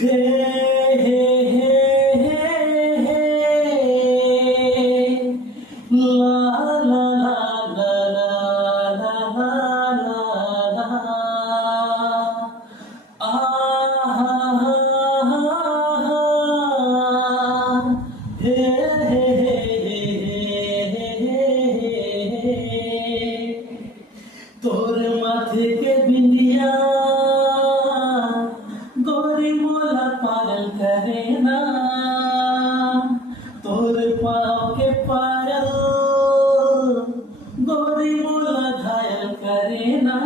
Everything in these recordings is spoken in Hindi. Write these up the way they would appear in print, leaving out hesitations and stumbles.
हे हे हे हे हे ला ला ला ला ला ला ला ला आ हा हा हा हे हे हे तोर माथे के बिंदिया गोरी मोला पायल करे ना तोर पाँव के पायल गोरी मोला घायल करे ना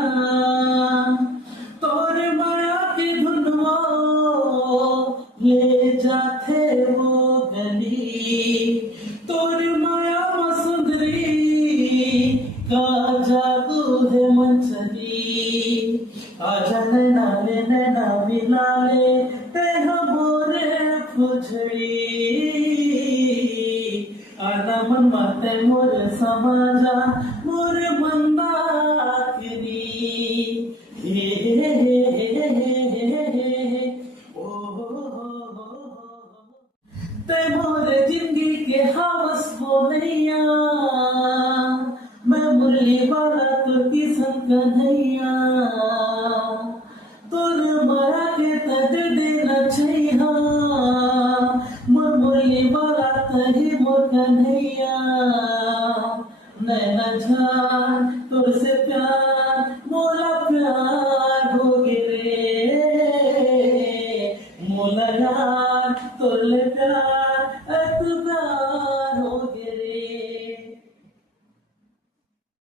तोर माया की धुनवा ले जाते वो गली तोर माया मसुंदरी का जादू है मंचली आजा नैना ले नैना मिला ले ते हमोरे फुजड़ी आना मन माते मोरे समाजा मोरे मंदाकिनी हे हे हे हे हे ओ ते मोरे जिंदगी के हवस हो नैया मैं मुरली वाला तो किसन कन्हैया तोर मरा के तज देना चाहिए मुरली वाला तही मोर कन्हैया नैना झान